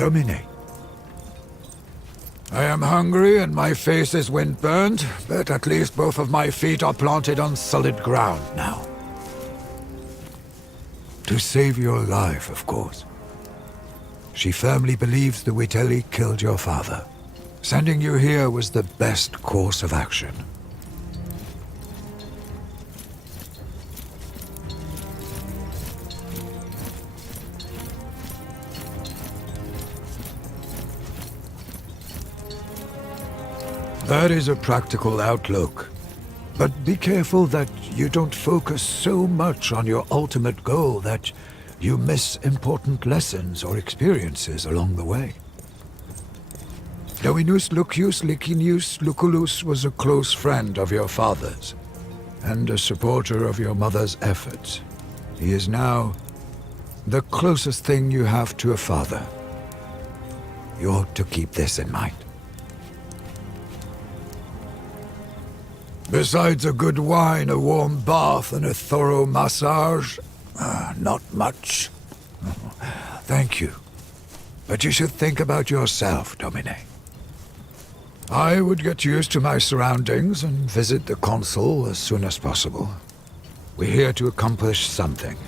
Domine. I am hungry and my face is wind-burned, but at least both of my feet are planted on solid ground now. To save your life, of course. She firmly believes the Witelli killed your father. Sending you here was the best course of action. That is a practical outlook. But be careful that you don't focus so much on your ultimate goal that you miss important lessons or experiences along the way. Dominus Lucius Licinius Lucullus was a close friend of your father's, and a supporter of your mother's efforts. He is now the closest thing you have to a father. You ought to keep this in mind. Besides a good wine, a warm bath, and a thorough massage, not much. Thank you. But you should think about yourself, Domine. I would get used to my surroundings and visit the consul as soon as possible. We're here to accomplish something.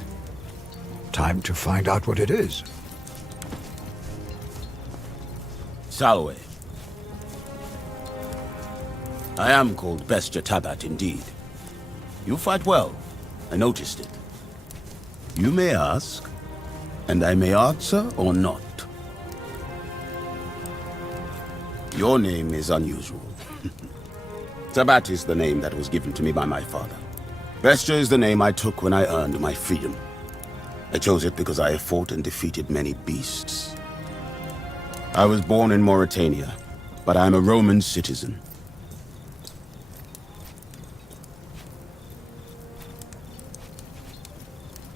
Time to find out what it is. Salwe. I am called Bestia Tabat indeed. You fight well. I noticed it. You may ask, and I may answer or not. Your name is unusual. Tabat is the name that was given to me by my father. Bestia is the name I took when I earned my freedom. I chose it because I have fought and defeated many beasts. I was born in Mauritania, but I am a Roman citizen.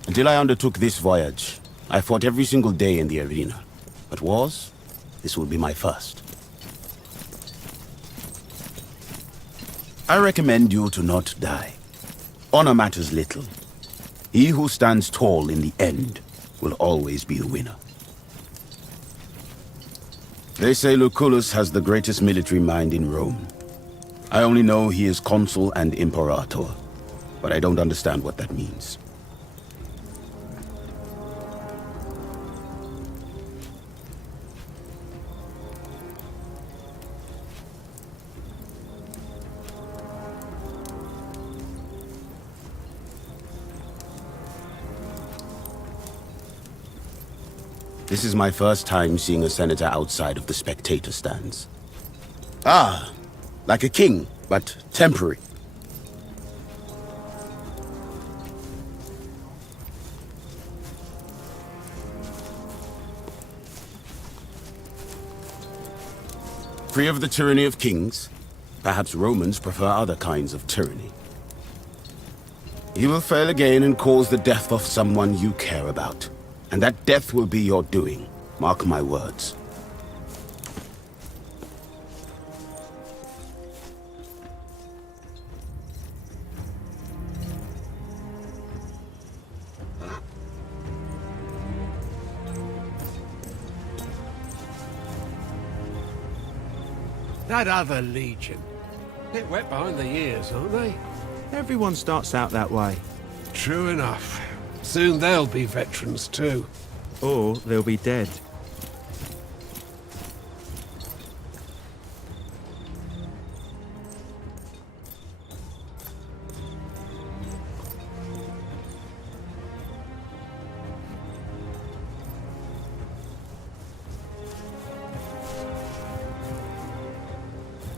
Until I undertook this voyage, I fought every single day in the arena. But wars? This will be my first. I recommend you to not die. Honor matters little. He who stands tall in the end will always be the winner. They say Lucullus has the greatest military mind in Rome. I only know he is consul and imperator, but I don't understand what that means. This is my first time seeing a senator outside of the spectator stands. Ah, like a king, but temporary. Free of the tyranny of kings, perhaps Romans prefer other kinds of tyranny. You will fail again and cause the death of someone you care about. And that death will be your doing. Mark my words. That other legion. Bit wet behind the ears, aren't they? Everyone starts out that way. True enough. Soon they'll be veterans too. Or they'll be dead.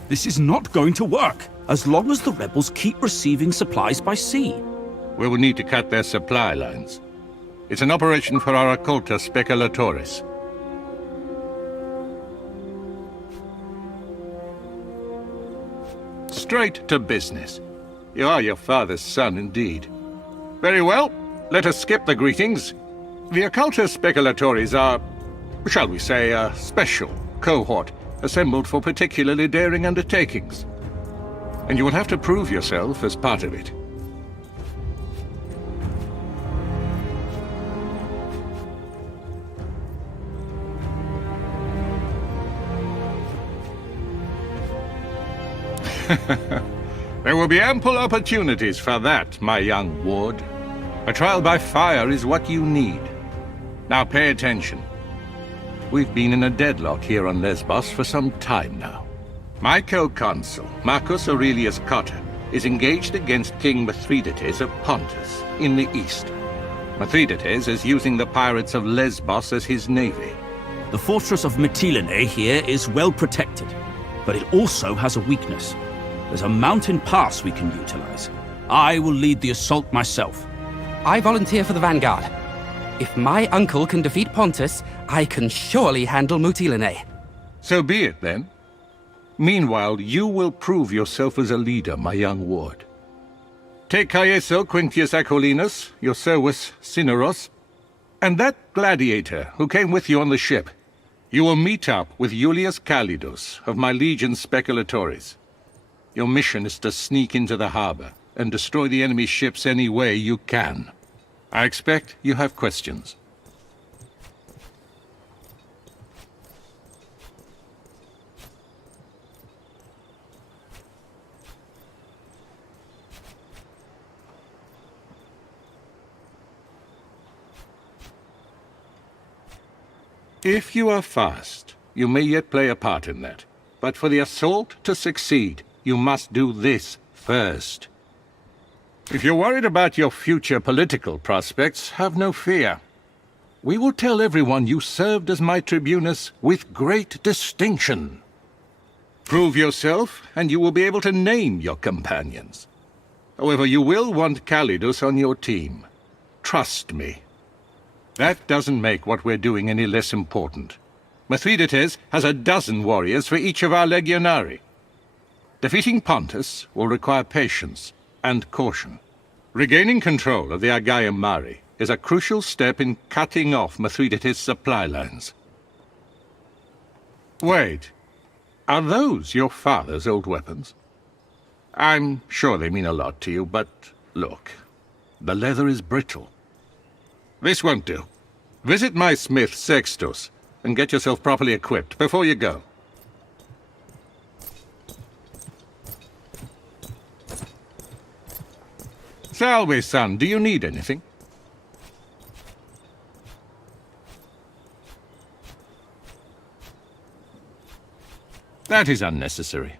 This is not going to work, as long as the rebels keep receiving supplies by sea. We will need to cut their supply lines. It's an operation for our occulta speculatoris. Straight to business. You are your father's son indeed. Very well, let us skip the greetings. The occulta speculatoris are, shall we say, a special cohort assembled for particularly daring undertakings. And you will have to prove yourself as part of it. There will be ample opportunities for that, my young ward. A trial by fire is what you need. Now pay attention. We've been in a deadlock here on Lesbos for some time now. My co-consul, Marcus Aurelius Cotta, is engaged against King Mithridates of Pontus in the east. Mithridates is using the pirates of Lesbos as his navy. The fortress of Mytilene here is well protected, but it also has a weakness. There's a mountain pass we can utilize. I will lead the assault myself. I volunteer for the vanguard. If my uncle can defeat Pontus, I can surely handle Mytilene. So be it, then. Meanwhile, you will prove yourself as a leader, my young ward. Take Caeso Quintius Acollinus, your Servus Cineros, and that gladiator who came with you on the ship. You will meet up with Iulius Calidus of my legion Speculatores. Your mission is to sneak into the harbor and destroy the enemy ships any way you can. I expect you have questions. If you are fast, you may yet play a part in that. But for the assault to succeed, you must do this first. If you're worried about your future political prospects, have no fear. We will tell everyone you served as my tribunus with great distinction. Prove yourself, and you will be able to name your companions. However, you will want Calidus on your team. Trust me. That doesn't make what we're doing any less important. Mithridates has a dozen warriors for each of our legionari. Defeating Pontus will require patience and caution. Regaining control of the Aegaeum Mare is a crucial step in cutting off Mithridates' supply lines. Wait, are those your father's old weapons? I'm sure they mean a lot to you, but look, the leather is brittle. This won't do. Visit my smith, Sextus, and get yourself properly equipped before you go. Salve, son, do you need anything? That is unnecessary.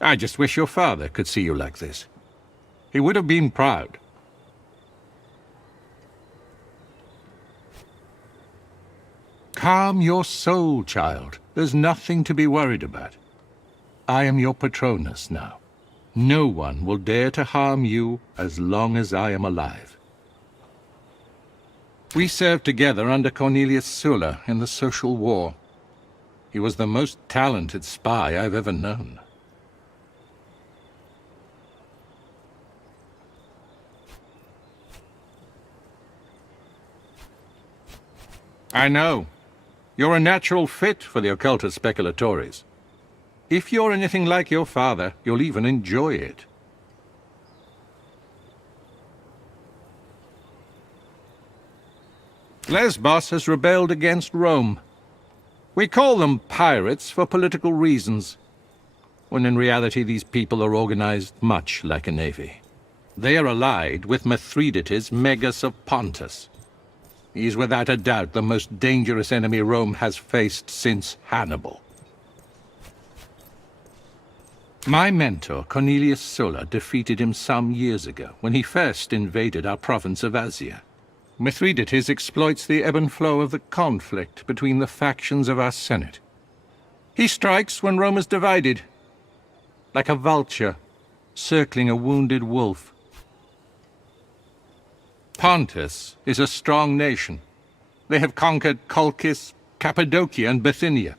I just wish your father could see you like this. He would have been proud. Calm your soul, child. There's nothing to be worried about. I am your Patronus now. No one will dare to harm you as long as I am alive. We served together under Cornelius Sulla in the Social War. He was the most talented spy I've ever known. I know. You're a natural fit for the Occultus Speculatores. If you're anything like your father, you'll even enjoy it. Lesbos has rebelled against Rome. We call them pirates for political reasons, when in reality these people are organized much like a navy. They are allied with Mithridates, Megas of Pontus. He's without a doubt the most dangerous enemy Rome has faced since Hannibal. My mentor, Cornelius Sulla, defeated him some years ago when he first invaded our province of Asia. Mithridates exploits the ebb and flow of the conflict between the factions of our Senate. He strikes when Rome is divided, like a vulture circling a wounded wolf. Pontus is a strong nation. They have conquered Colchis, Cappadocia, and Bithynia,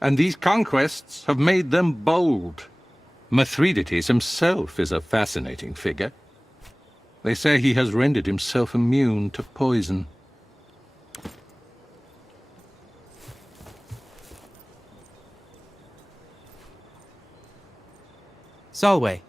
and these conquests have made them bold. Mithridates himself is a fascinating figure. They say he has rendered himself immune to poison. Solway.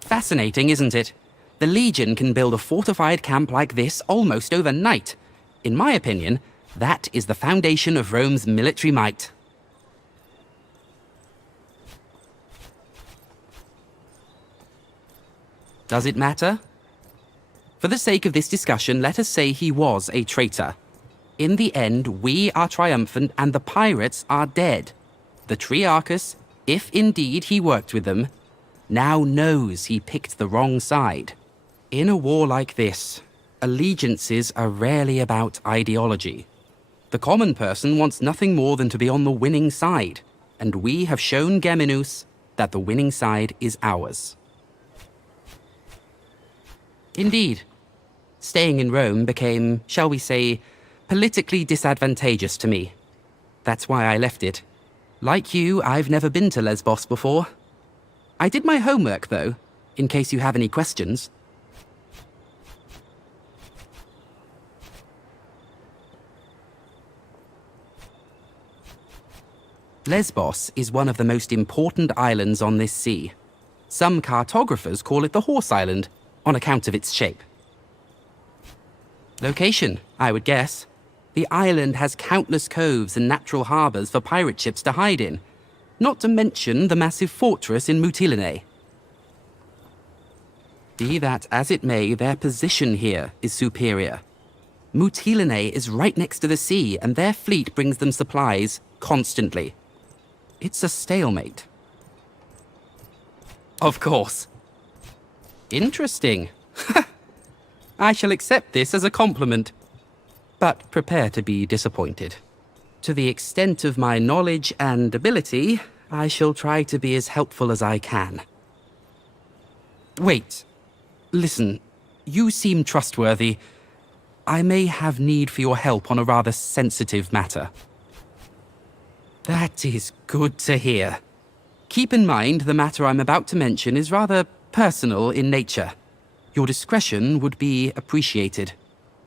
Fascinating, isn't it? The Legion can build a fortified camp like this almost overnight. In my opinion, That is the foundation of Rome's military might. Does it matter? For the sake of this discussion, let us say he was a traitor. In the end, we are triumphant and the pirates are dead. The Triarchus, if indeed he worked with them, now knows he picked the wrong side. In a war like this, allegiances are rarely about ideology. The common person wants nothing more than to be on the winning side, and we have shown Geminus that the winning side is ours. Indeed, staying in Rome became, shall we say, politically disadvantageous to me. That's why I left it. Like you, I've never been to Lesbos before. I did my homework, though, in case you have any questions. Lesbos is one of the most important islands on this sea. Some cartographers call it the Horse Island, on account of its shape. Location, I would guess. The island has countless coves and natural harbours for pirate ships to hide in, not to mention the massive fortress in Mytilene. Be that as it may, their position here is superior. Mytilene is right next to the sea, and their fleet brings them supplies constantly. It's a stalemate. Of course. Interesting. I shall accept this as a compliment, but prepare to be disappointed. To the extent of my knowledge and ability, I shall try to be as helpful as I can. Wait. Listen, you seem trustworthy. I may have need for your help on a rather sensitive matter. That is good to hear. Keep in mind the matter I'm about to mention is rather personal in nature. Your discretion would be appreciated.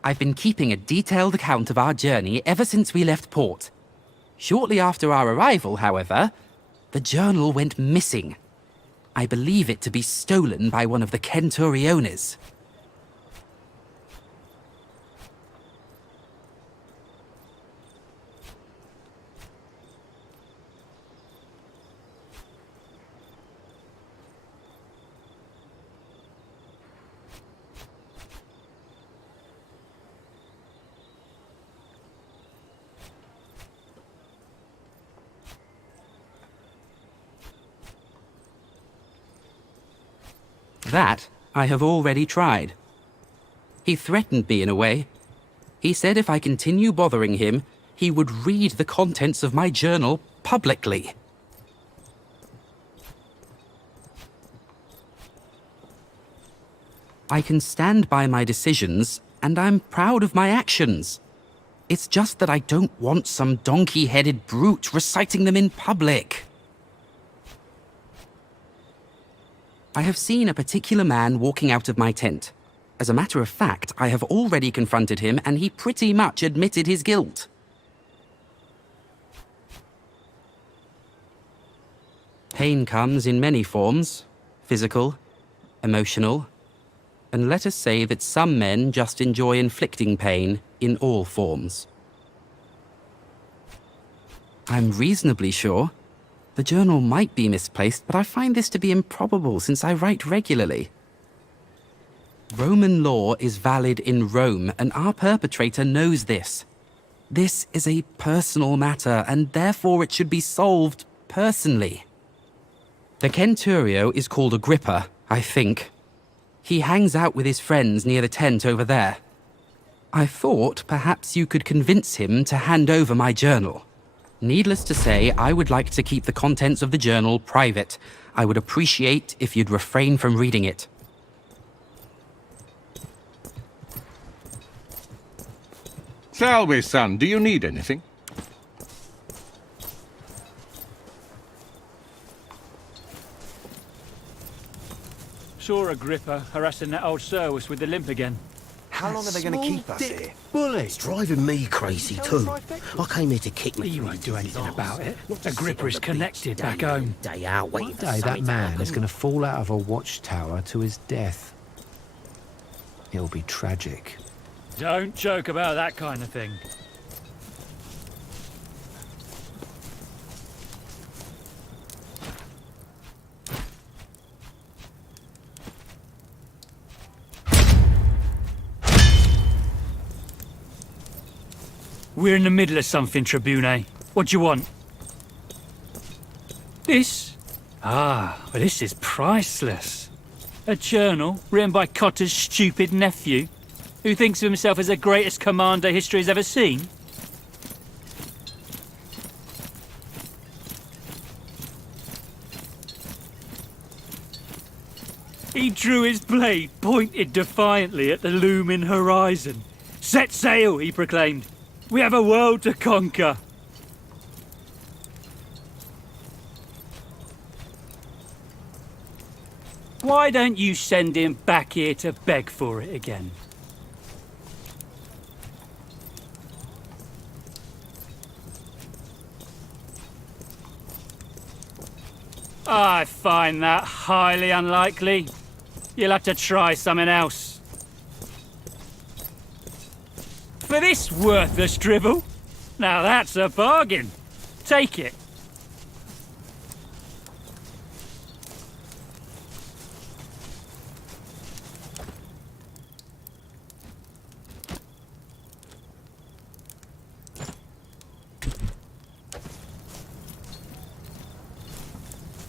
I've been keeping a detailed account of our journey ever since we left port. Shortly after our arrival, however, the journal went missing. I believe it to be stolen by one of the Centuriones. That I have already tried. He threatened me in a way. He said if I continue bothering him, he would read the contents of my journal publicly. I can stand by my decisions, and I'm proud of my actions. It's just that I don't want some donkey-headed brute reciting them in public. I have seen a particular man walking out of my tent. As a matter of fact, I have already confronted him, and he pretty much admitted his guilt. Pain comes in many forms: physical, emotional, and let us say that some men just enjoy inflicting pain in all forms. I'm reasonably sure the journal might be misplaced, but I find this to be improbable since I write regularly. Roman law is valid in Rome, and our perpetrator knows this. This is a personal matter, and therefore it should be solved personally. The Centurio is called Agrippa, I think. He hangs out with his friends near the tent over there. I thought perhaps you could convince him to hand over my journal. Needless to say, I would like to keep the contents of the journal private. I would appreciate if you'd refrain from reading it. Salve, son. Do you need anything? Saw Agrippa harassing that old Servus with the limp again. How long are they going to keep us here? It's driving me crazy too. I came here to kick me. He won't do anything about it. Not to sit Agrippa on is the connected beach back day in, home. Day out, waiting One for day that something to man happen. is going to fall out of a watchtower to his death. It'll be tragic. Don't joke about that kind of thing. We're in the middle of something, Tribune. What do you want? This? Ah, well, this is priceless. A journal written by Cotter's stupid nephew, who thinks of himself as the greatest commander history has ever seen. He drew his blade pointed defiantly at the looming horizon. Set sail, he proclaimed. We have a world to conquer. Why don't you send him back here to beg for it again? I find that highly unlikely. You'll have to try something else. For this worthless drivel? Now that's a bargain. Take it.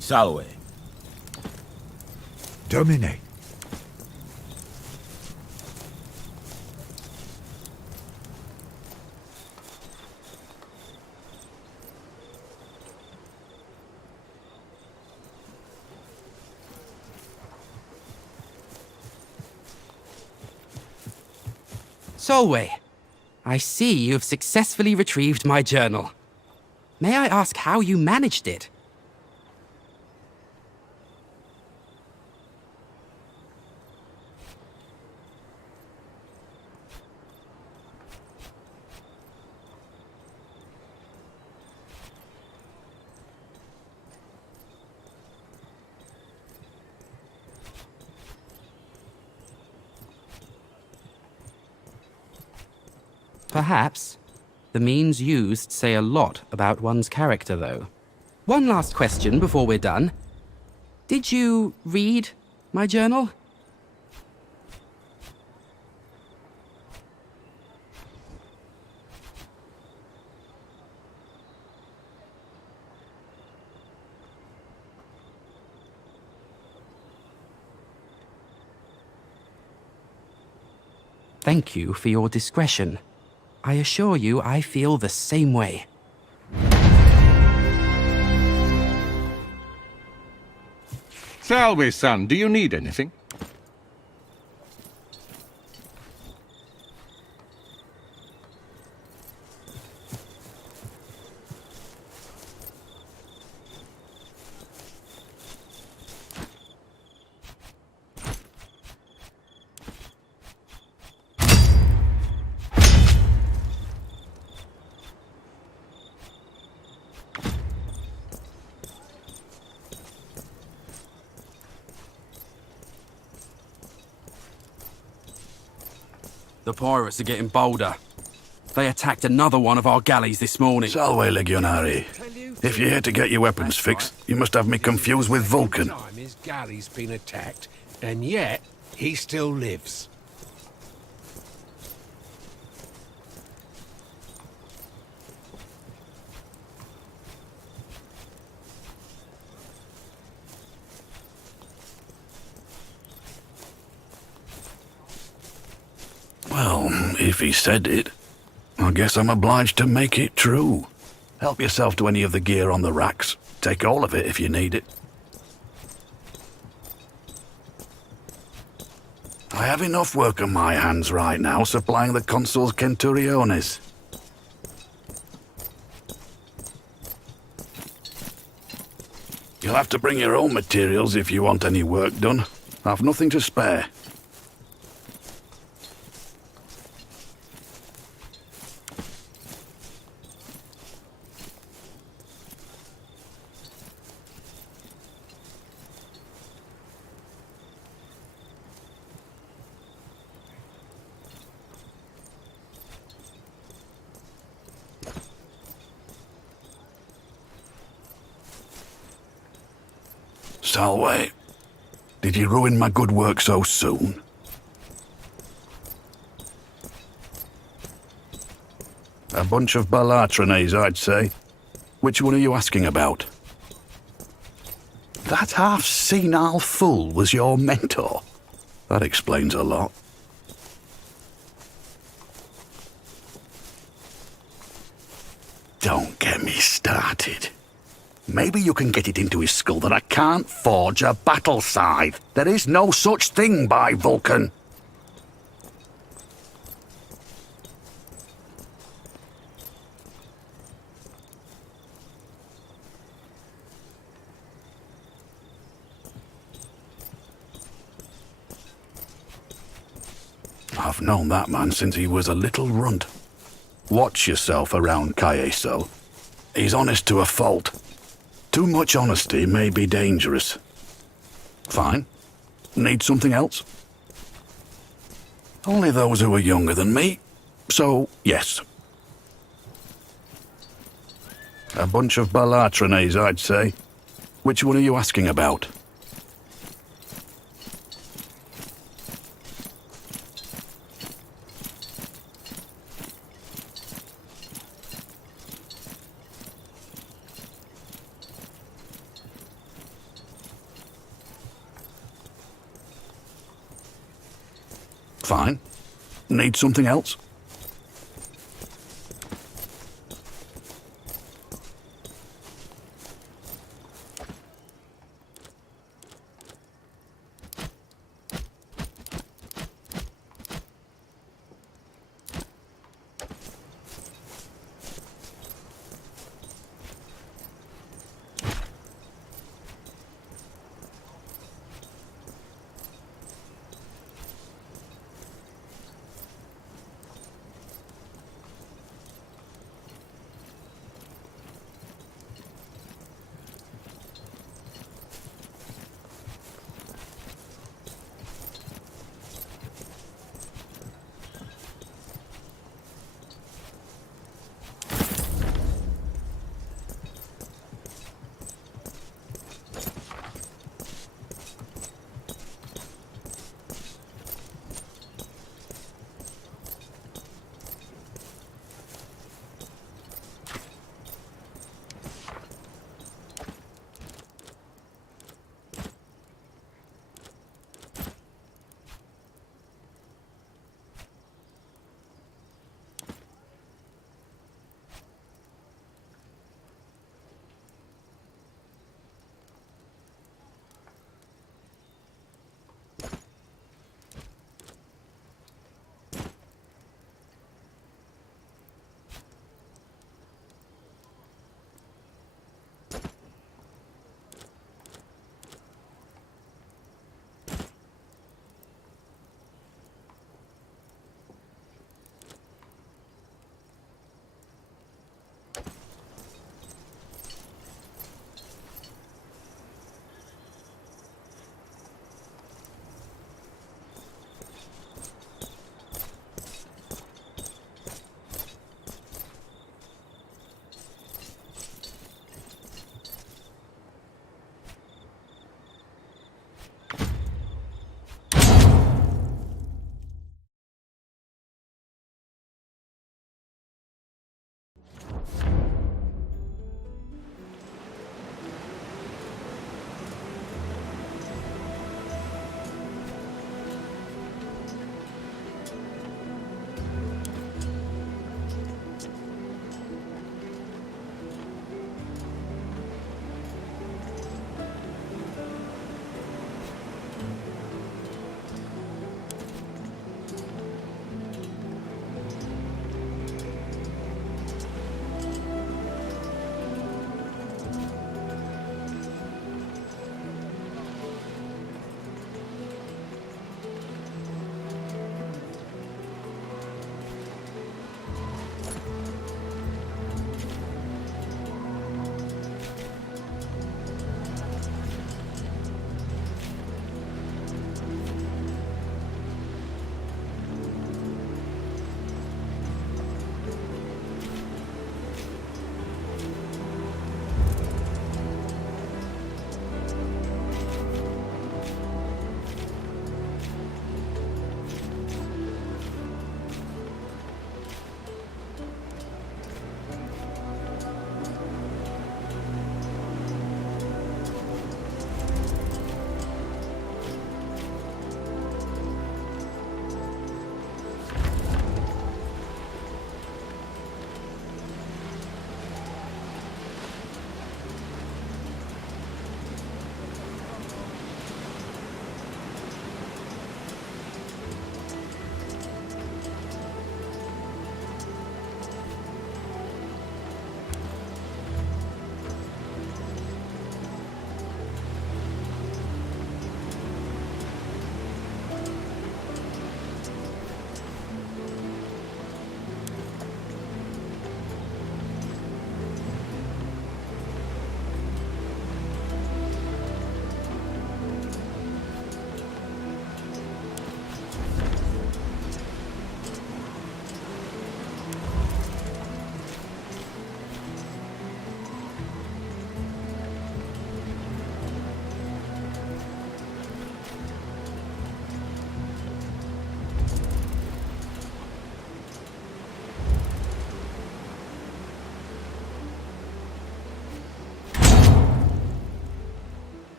Salway. Domine. Solway, I see you have successfully retrieved my journal. May I ask how you managed it? Perhaps. The means used say a lot about one's character, though. One last question before we're done. Did you read my journal? Thank you for your discretion. I assure you I feel the same way. Salve, son, do you need anything? The pirates are getting bolder. They attacked another one of our galleys this morning. Salve, Legionari. If you're here to get your weapons fixed, you must have me confused with Vulcan. His galley's been attacked, and yet he still lives. Well, if he said it, I guess I'm obliged to make it true. Help yourself to any of the gear on the racks. Take all of it if you need it. I have enough work on my hands right now supplying the consul's centuriones. You'll have to bring your own materials if you want any work done. I've nothing to spare. Salway, did you ruin my good work so soon? A bunch of Balatronese, I'd say. Which one are you asking about? That half-senile fool was your mentor. That explains a lot. Don't get me started. Maybe you can get it into his skull that I can't forge a battle scythe. There is no such thing by Vulcan. I've known that man since he was a little runt. Watch yourself around Caeso. He's honest to a fault. Too much honesty may be dangerous. Fine. Need something else? Only those who are younger than me, so yes. A bunch of Balatronese, I'd say. Which one are you asking about? Fine. Need something else?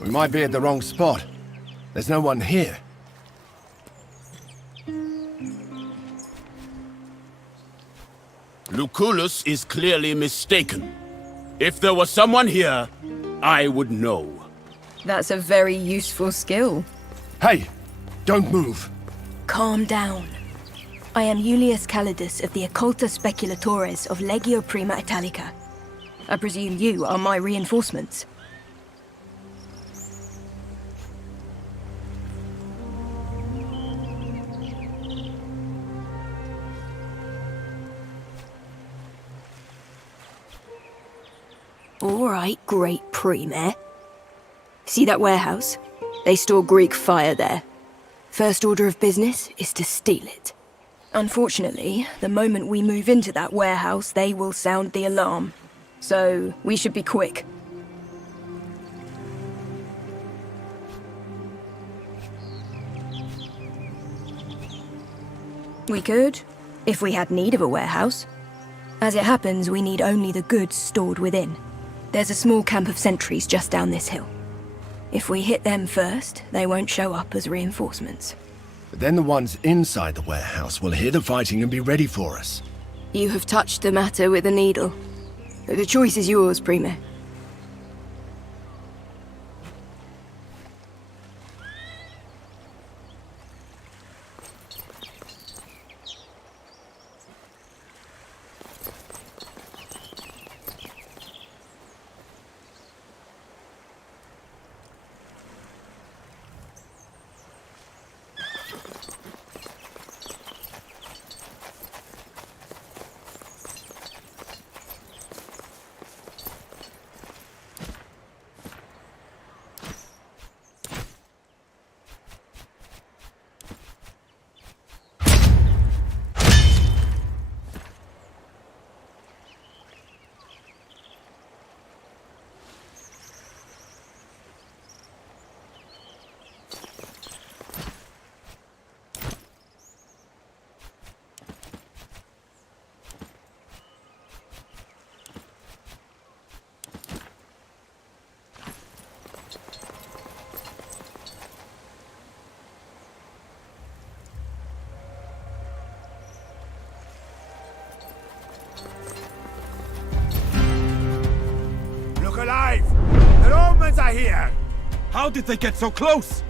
We might be at the wrong spot. There's no one here. Lucullus is clearly mistaken. If there was someone here, I would know. That's a very useful skill. Hey! Don't move! Calm down. I am Julius Calidus of the Occulta Speculatores of Legio Prima Italica. I presume you are my reinforcements. All right, great Prime. See that warehouse? They store Greek fire there. First order of business is to steal it. Unfortunately, the moment we move into that warehouse, they will sound the alarm. So, we should be quick. We could, if we had need of a warehouse. As it happens, we need only the goods stored within. There's a small camp of sentries just down this hill. If we hit them first, they won't show up as reinforcements. But then the ones inside the warehouse will hear the fighting and be ready for us. You have touched the matter with a needle. The choice is yours, Prime. Look alive! The Romans are here! How did they get so close?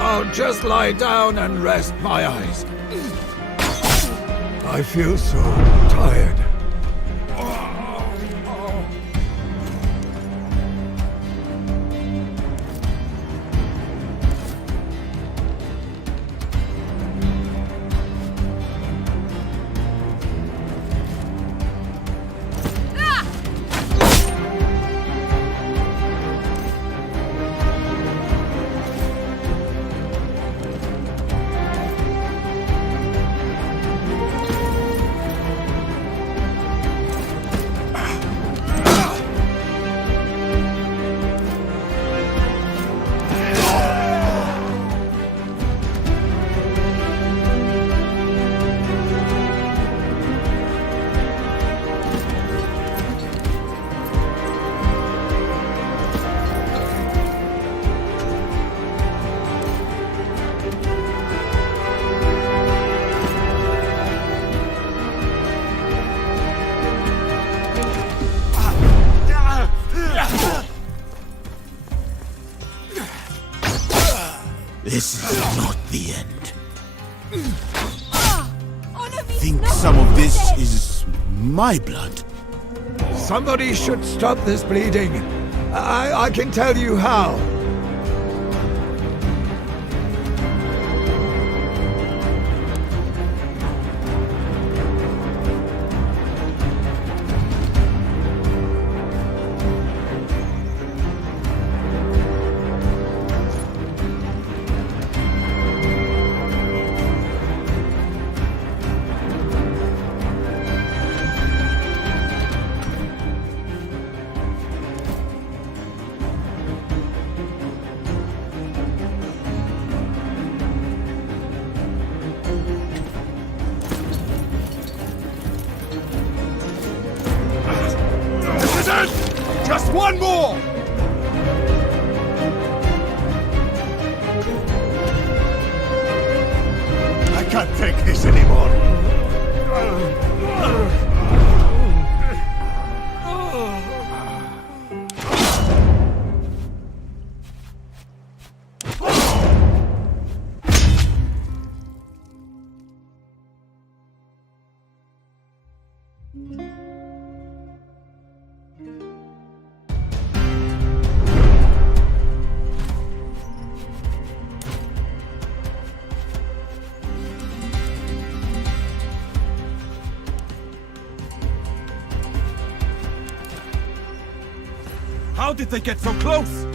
I'll just lie down and rest my eyes. I feel so tired. This is not the end. Think some of this is my blood? Somebody should stop this bleeding. I can tell you how. Just one more! I can't take this anymore. How did they get so close?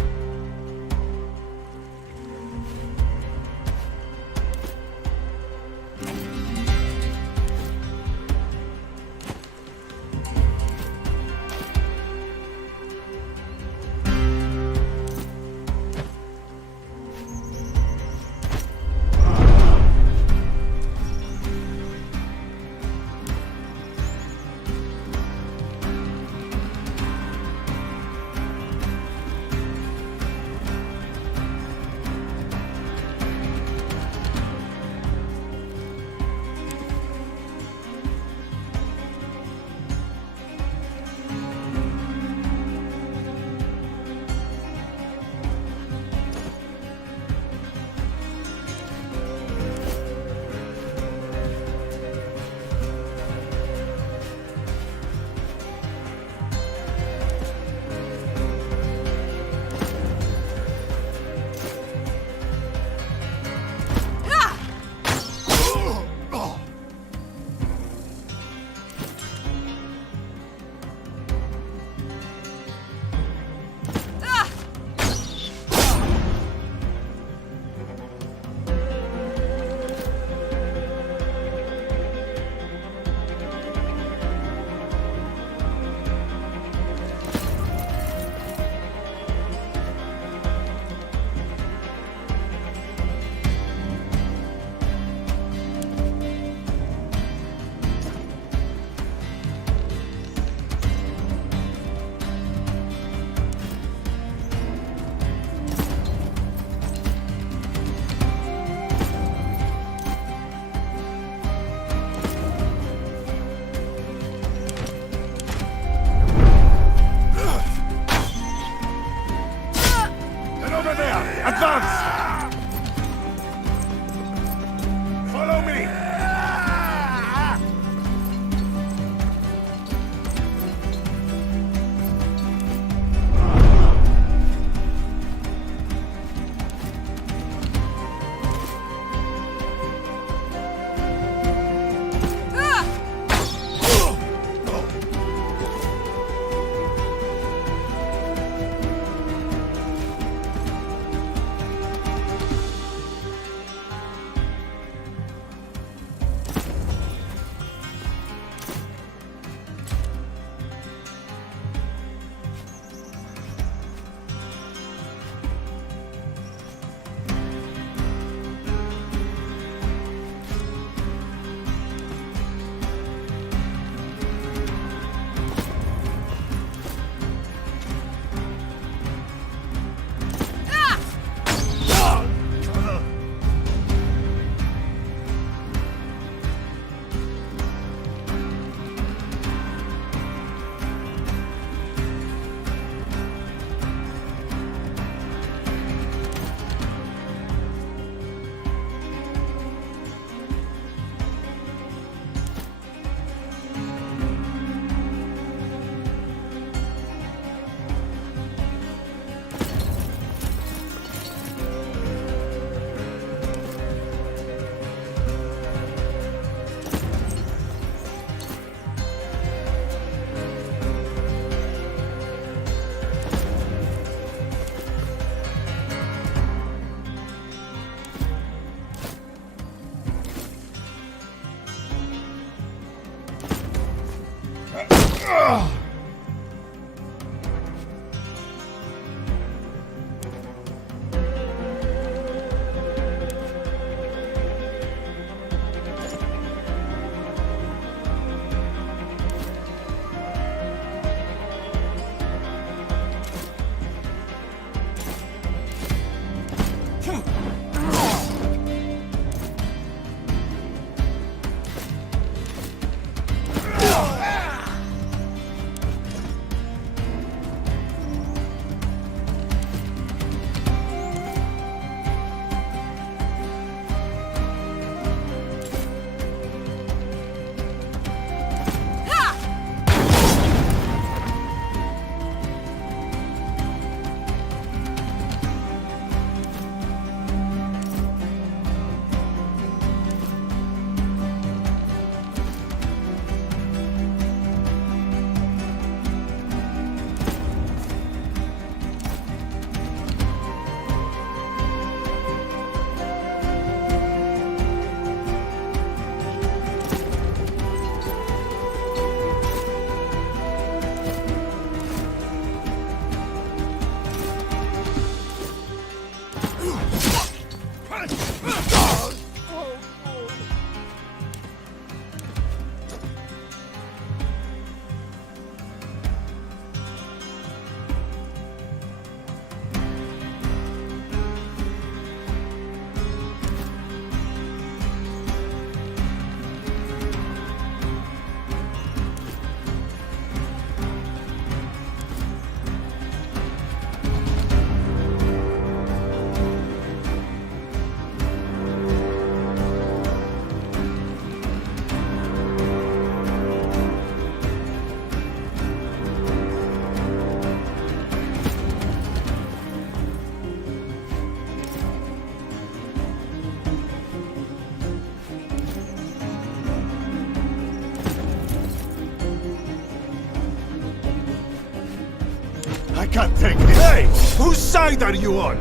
I can't take it. Hey! Whose side are you on?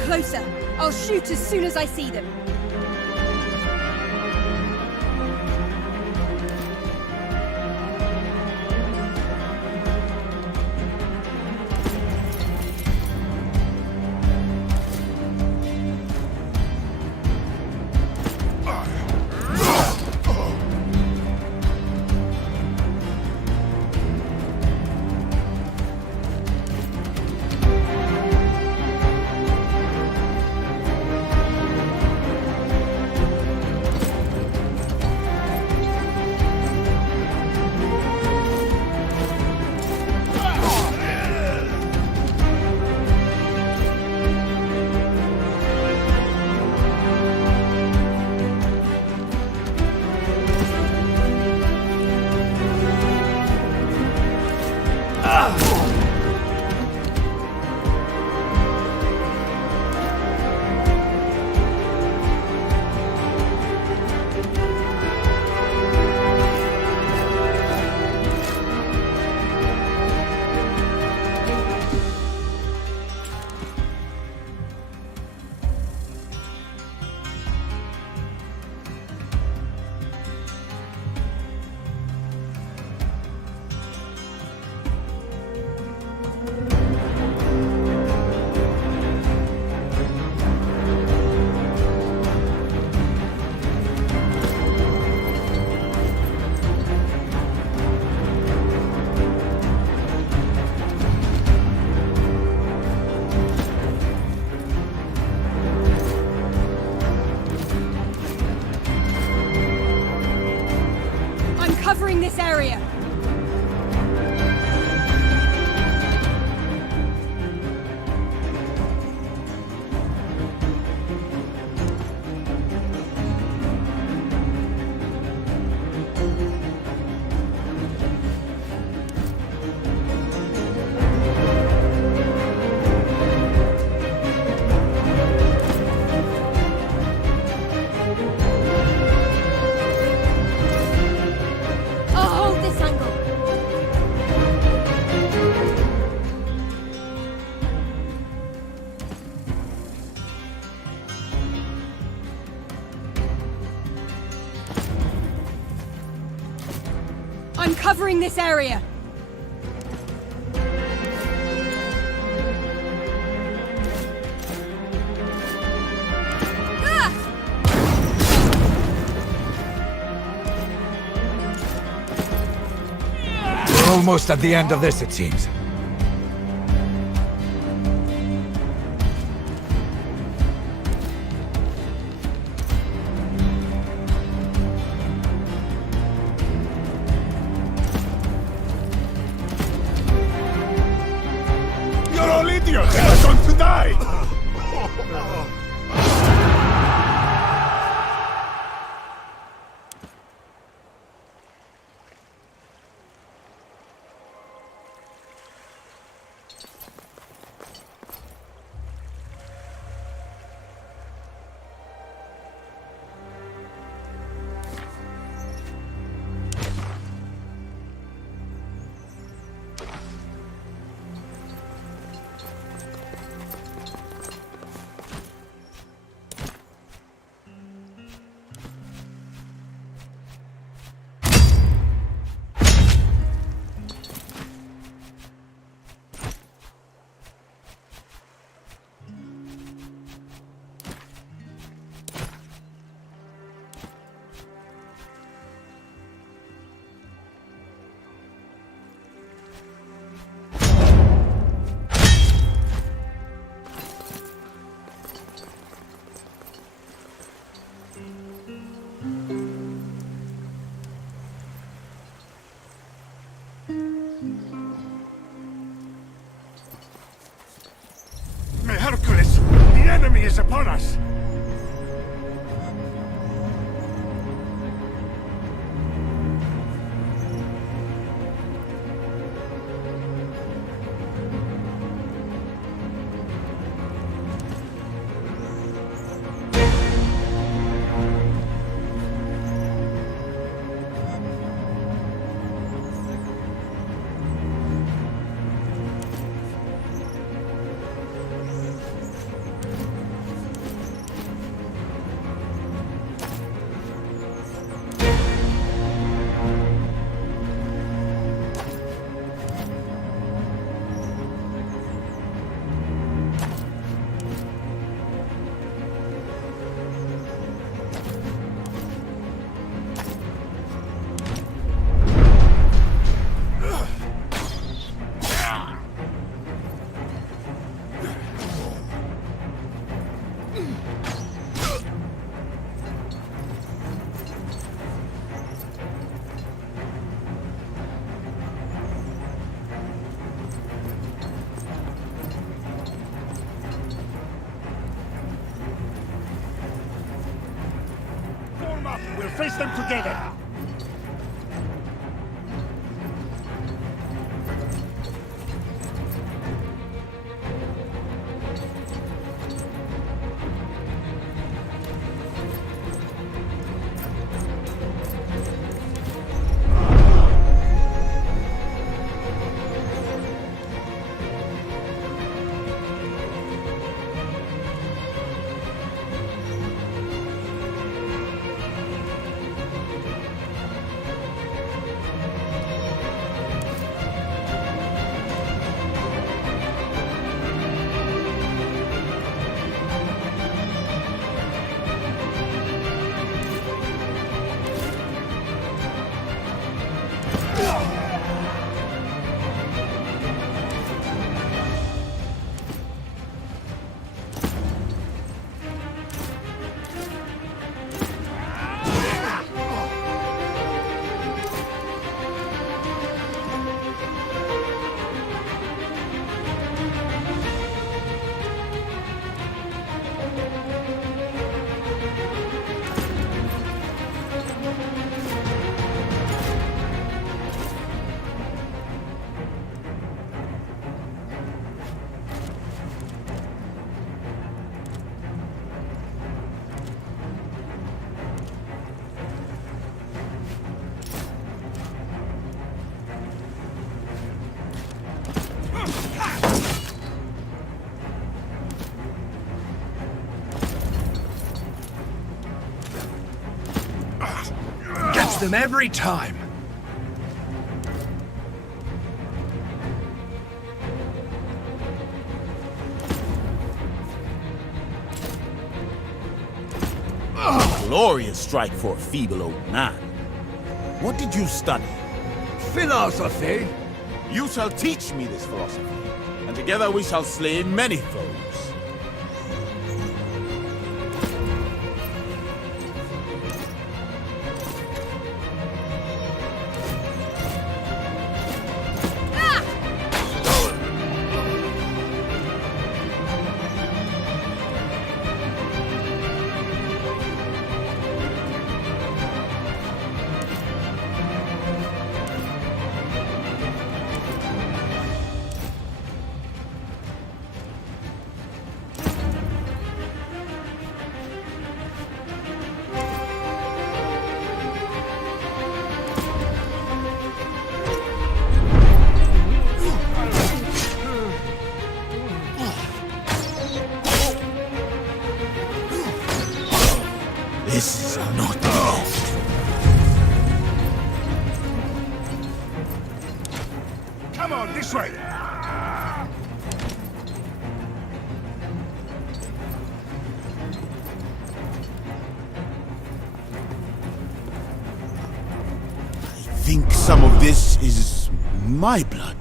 Closer. I'll shoot as soon as I see them. covering this area. I'm covering this area. We're almost at the end of this, it seems. You're all idiots! You're going to die! Hercules! The enemy is upon us! We'll face them together! Gets them every time. Glorious strike for a feeble old man. What did you study? Philosophy. You shall teach me this philosophy, and together we shall slay many foes. This is not the end. Come on, this way. I think some of this is my blood.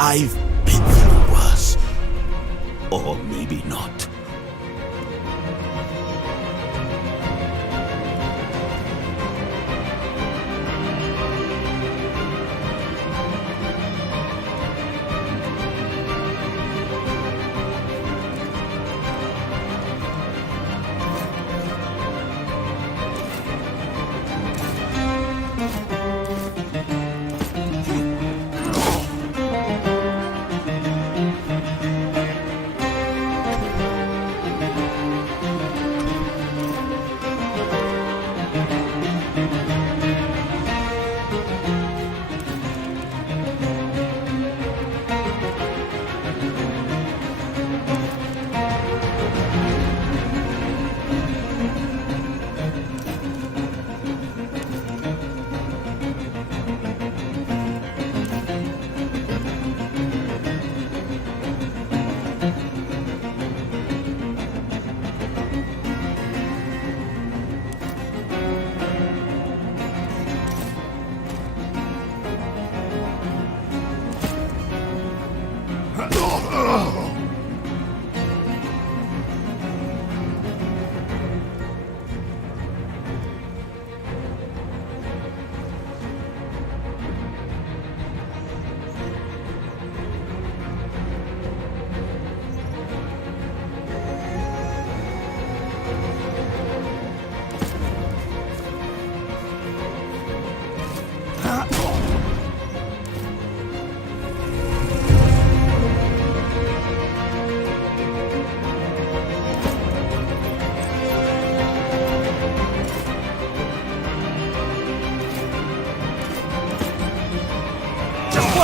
I've been through worse. Or maybe not.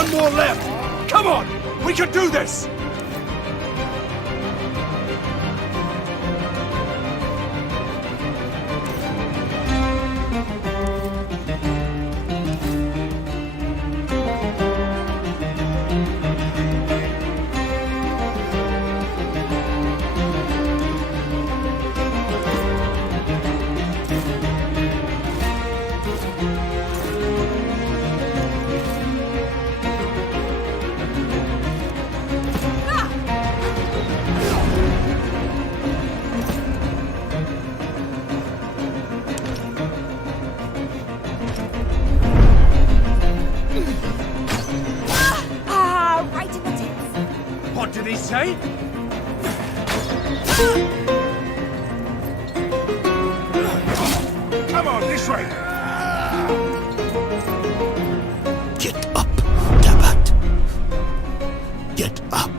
one more left! Come on! We can do this! Right in the tits. What did he say? Come on, this way! Get up, Dabat. Get up.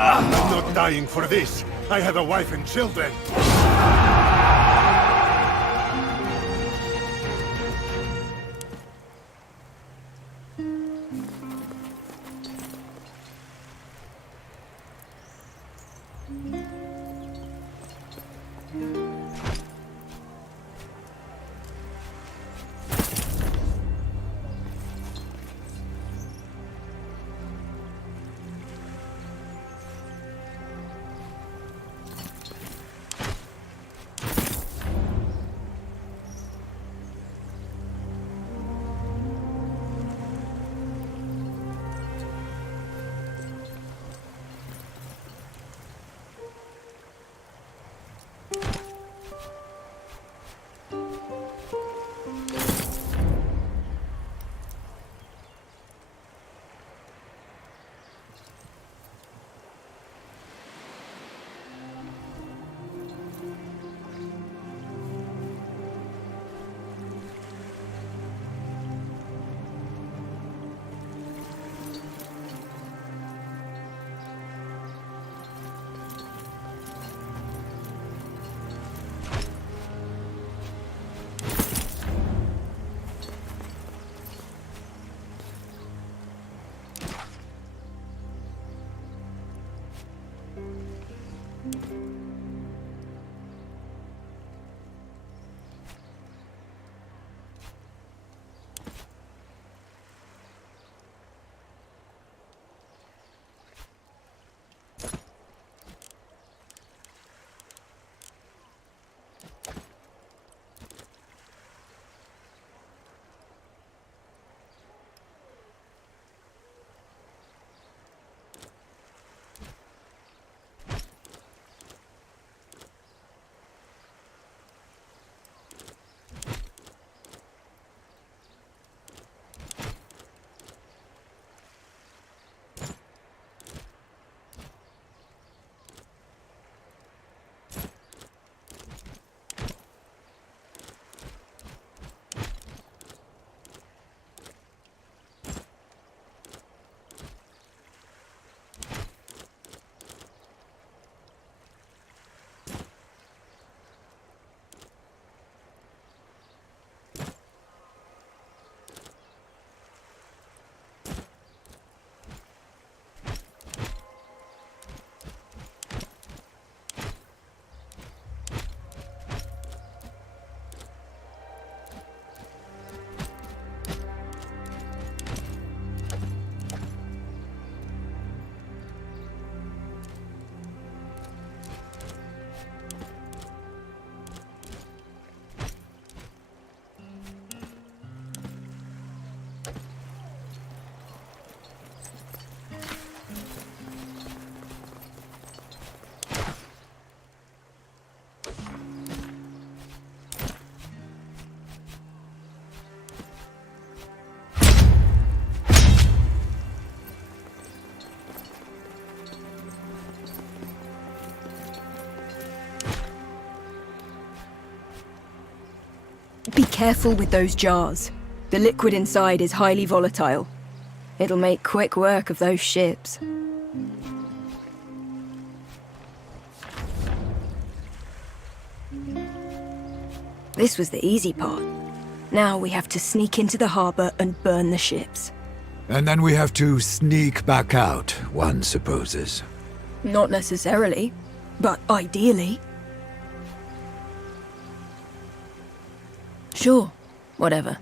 I'm not dying for this. I have a wife and children. Be careful with those jars. The liquid inside is highly volatile. It'll make quick work of those ships. This was the easy part. Now we have to sneak into the harbor and burn the ships. And then we have to sneak back out, one supposes. Not necessarily, but ideally. Sure, whatever.